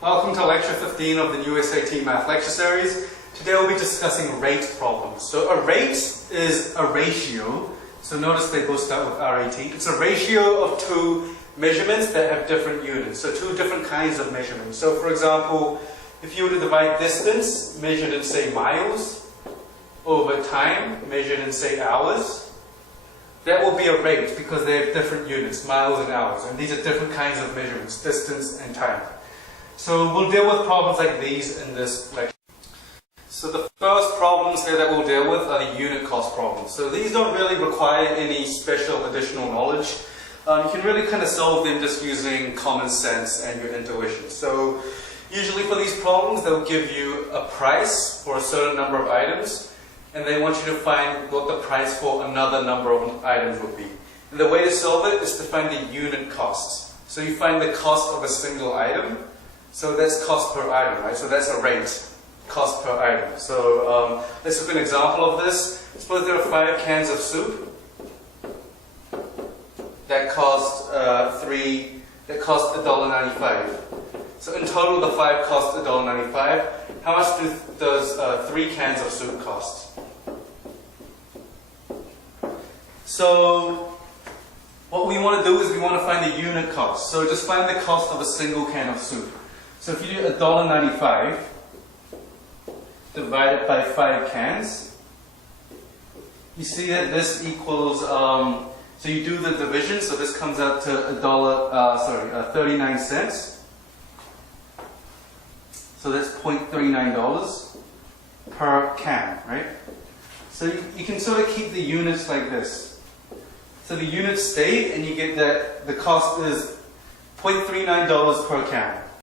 Welcome to lecture 15 of the new SAT Math lecture series. Today we'll be discussing rate problems. So a rate is a ratio. So notice they both start with RAT. It's a ratio of two measurements that have different units. So two different kinds of measurements. So for example, if you were to divide distance measured in say miles over time measured in say hours, that will be a rate because they have different units, miles and hours. And these are different kinds of measurements, distance and time. So we'll deal with problems like these in this lecture. So the first problems here that we'll deal with are the unit cost problems. So these don't really require any special additional knowledge. You can really kind of solve them just using common sense and your intuition. So usually for these problems they'll give you a price for a certain number of items and they want you to find what the price for another number of items would be. And the way to solve it is to find the unit costs. So you find the cost of a single item. So that's cost per item, right? So that's a rate, cost per item. So let's look at an example of this. Suppose there are 5 cans of soup that cost $1.95. So in total, the 5 cost $1.95. How much does 3 cans of soup cost? So what we want to do is we want to find the unit cost. So just find the cost of a single can of soup. So if you do $1.95 divided by 5 cans, you see that this equals, so you do the division, so this comes out to 39 cents. So that's $0.39 per can, right? So you can sort of keep the units like this. So the units stay and you get that the cost is $0.39 per can.